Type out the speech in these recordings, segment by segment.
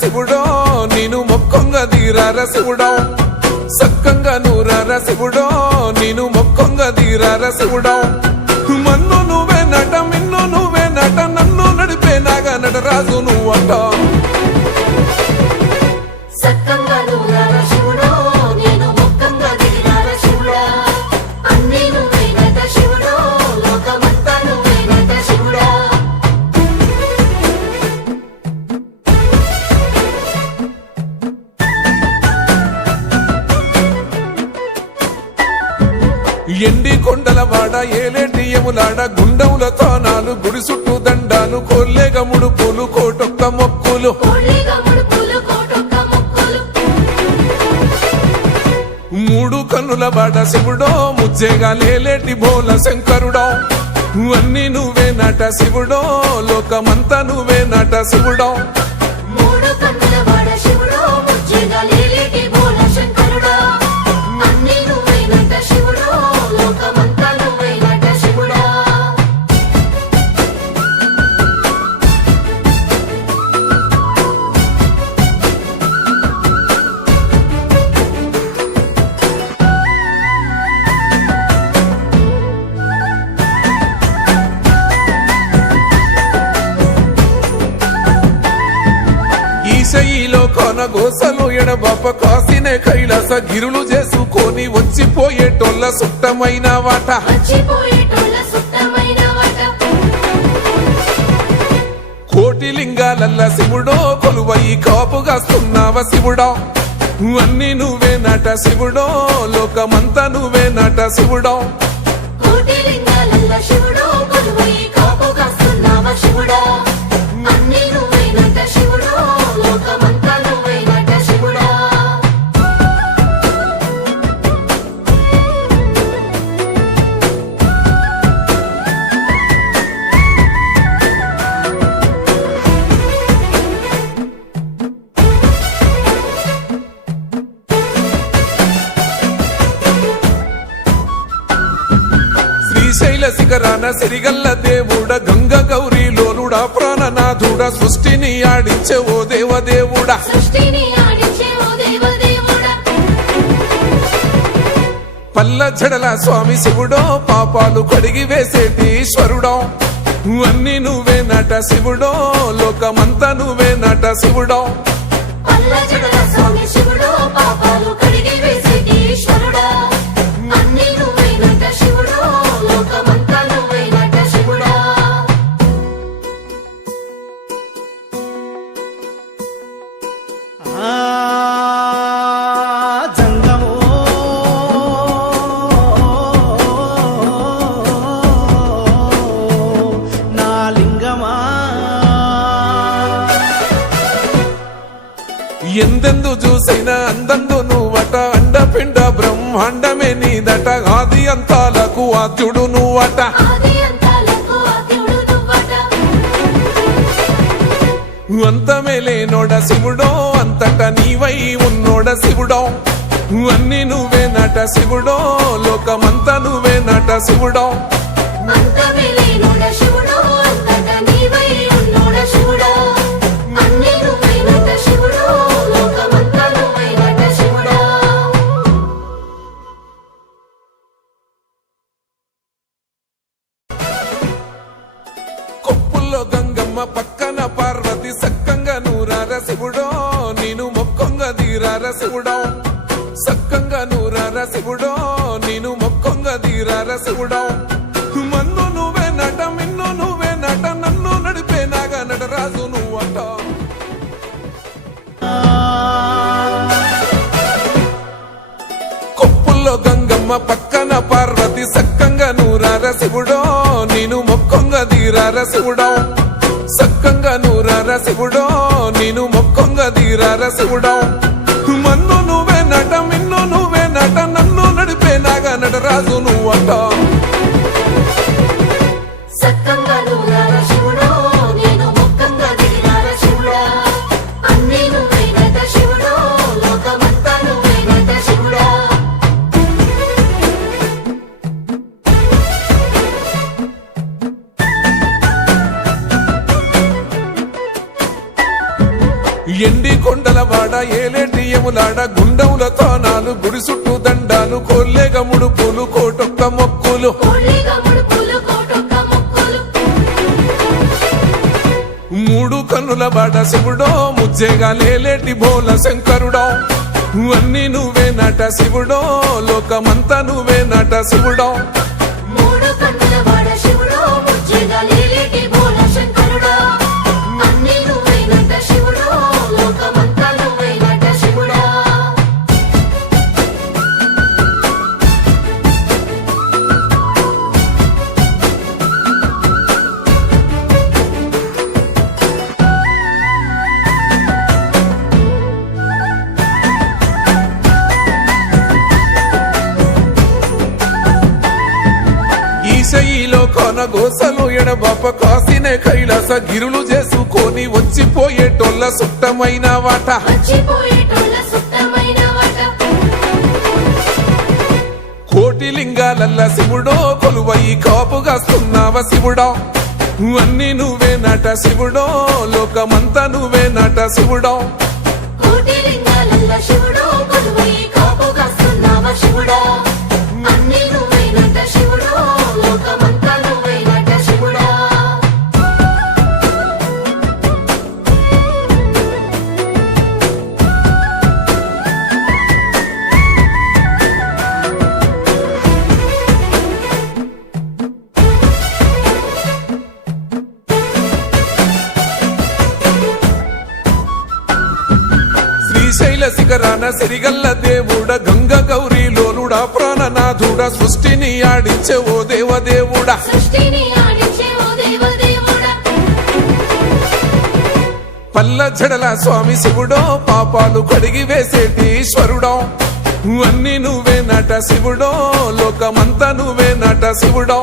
శివుడో నేను మొక్కొంగ దీరార శివుడో సక్కంగా నూరార శివుడో నేను మొక్కొంగ దీరార శివుడో మన్ను నువ్వే నట మిన్ను నువ్వే నట నన్ను నడిపే నాగా నటరాజు నువ్వంట ఎండి కొండల వాడ ఏలేటి యములాడ గుండములతో నాలు గుడి చుట్టూ దండాలు కోల్లేగ ముడుపులు కోటొక్క మొక్కులు మూడు కన్నుల వాడ శివుడో ముజ్జేగా లేలేటి బోల శంకరుడో అన్ని నువ్వే నట శివుడో లోకమంతా నువ్వే నట శివుడో ఈశయిలో కొనగోసలు ఎడబాప కాసినే కైలాస గిరులు చేసుకొని వచ్చిపోయేటోళ్ళ సుట్టమైన వాట కోటి లింగాలల్ల శివుడో కొలువయి కాపుగాస్తున్నావ శివుడో అన్ని నువ్వే నట శివుడో లోకమంతా నువ్వే నట శివుడో శ్రీశైల శిఖరాన సిరిగల్ల దేవుడ గంగ గౌరీ లోలుడా ప్రాణనాథుడ సృష్టిని ఆడించే ఓ దేవదేవుడా పల్ల జడల స్వామి శివుడో పాపాలు కడిగి వేసేటి ఈశ్వరుడో అన్ని నువ్వే నట శివుడో లోకమంతా నువ్వే నట శివుడో ఎందెందు చూసినా అందందు నువ్వట అండపిండ బ్రహ్మాండమే నీదట ఆది అంతాలకు ఆద్యుడు నువ్వట అంతమే లేనోడ శివుడో అంతట నీవై ఉన్నోడ శివుడో అన్ని నువ్వే నట శివుడో లోకమంతా నువ్వే నట శివుడో గంగమ్మ పక్కన పార్వతి సక్కంగా నూరార శివుడో నేను మొక్కొంగ దీరార శివుడో సక్కంగా నూరార శివుడో నేను మొక్కొంగ దీరార శివుడో మన్ను నువ్వే నట మిన్ను నువ్వే నట నన్ను నడిపే నాగా నటరాజు నువ్వంట కొప్పుల్లో గంగమ్మ పక్కన పార్వతి సక్కంగా నూరార శివుడో నేను మొక్కొంగ దీరార శివుడో సక్కంగా నూరార శివుడో నేను మొక్కొంగ దీరార శివుడో మన్ను నువ్వే నట మిన్ను నువ్వే నట నన్ను నడిపే నాగా నటరాజు నువ్వంట ఎండి కొండలవాడ ఏలేటి యములాడ గుండములతో నాలు గుడి చుట్టూ దండాలు కోల్లేగ ముడుపులు కోటొక్క మొక్కులు మూడు కన్నుల బాట శివుడో ముజ్జేగా లేలేటి బోల శంకరుడో అన్ని నువ్వే నట శివుడో లోకమంతా నువ్వే నట శివుడో మూడు కన్నుల వాడ శివుడో ముజ్జేగా లేలేటి బోల శంకరుడో అన్ని నువ్వే నట శివుడో లోకమంతా నువ్వే నట శివుడో ఈశయిలో కొన గోసలు ఎడబాప కాసినే కైలాస గిరులు చేసుకొని వచ్చిపోయేటోళ్ళ సుట్టమైన వాట వచ్చిపోయేటోళ్ళ సుత్తమైన వాట కోటి లింగాలల్ల శివుడో కొలువయి కాపుగాస్తున్నావ శివుడో అన్ని నువ్వే నట శివుడో లోకమంతా నువ్వే నట శివుడో కోటి లింగాలల్ల శివుడో కొలువై కాపుగాస్తున్నావ శివుడో అన్ని నువ్వే నట శివుడో లోకమంతా నువ్వే నట శివుడో శ్రీశైల శిఖరాన సిరిగల్ల దేవుడ గంగ గౌరీ లోలుడా ప్రాణనాథుడ సృష్టిని ఆడించే ఓ దేవదేవుడా సృష్టిని ఆడించే ఓ దేవదేవుడా పల్ల జడల స్వామి శివుడో పాపాలు కడిగి వేసేటి ఈశ్వరుడో అన్ని నువ్వే నట శివుడో లోకమంతా నువ్వే నట శివుడో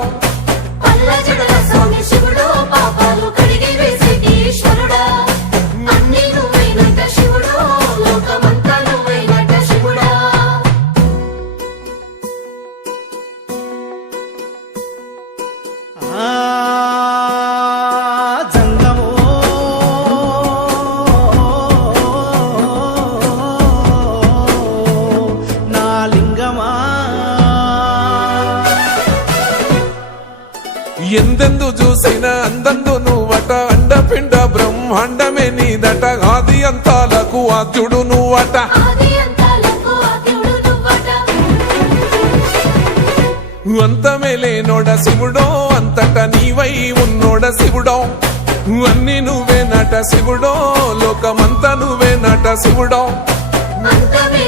పల్ల జడల స్వామి శివుడో పాపాలు కడిగి వేసేటి ఈశ్వరుడా అన్ని నువ్వే నట శివుడో లోకమంతా నువ్వే నట శివుడా జంగమో నా లింగమా ఎందెందు చూసైనా అందందు నువ్వట అండపిండ బ్రహ్మాండమే నీదట ఆది అంతాలకు ఆద్యుడు నువ్వట ఆది అంతాలకు ఆద్యుడు నువ్వట అంతమే లేనోడ శివుడో అంతట నీవై ఉన్నోడ శివుడో అన్ని నువ్వే నట శివుడో లోకమంతా నువ్వే నట శివుడో అంతమే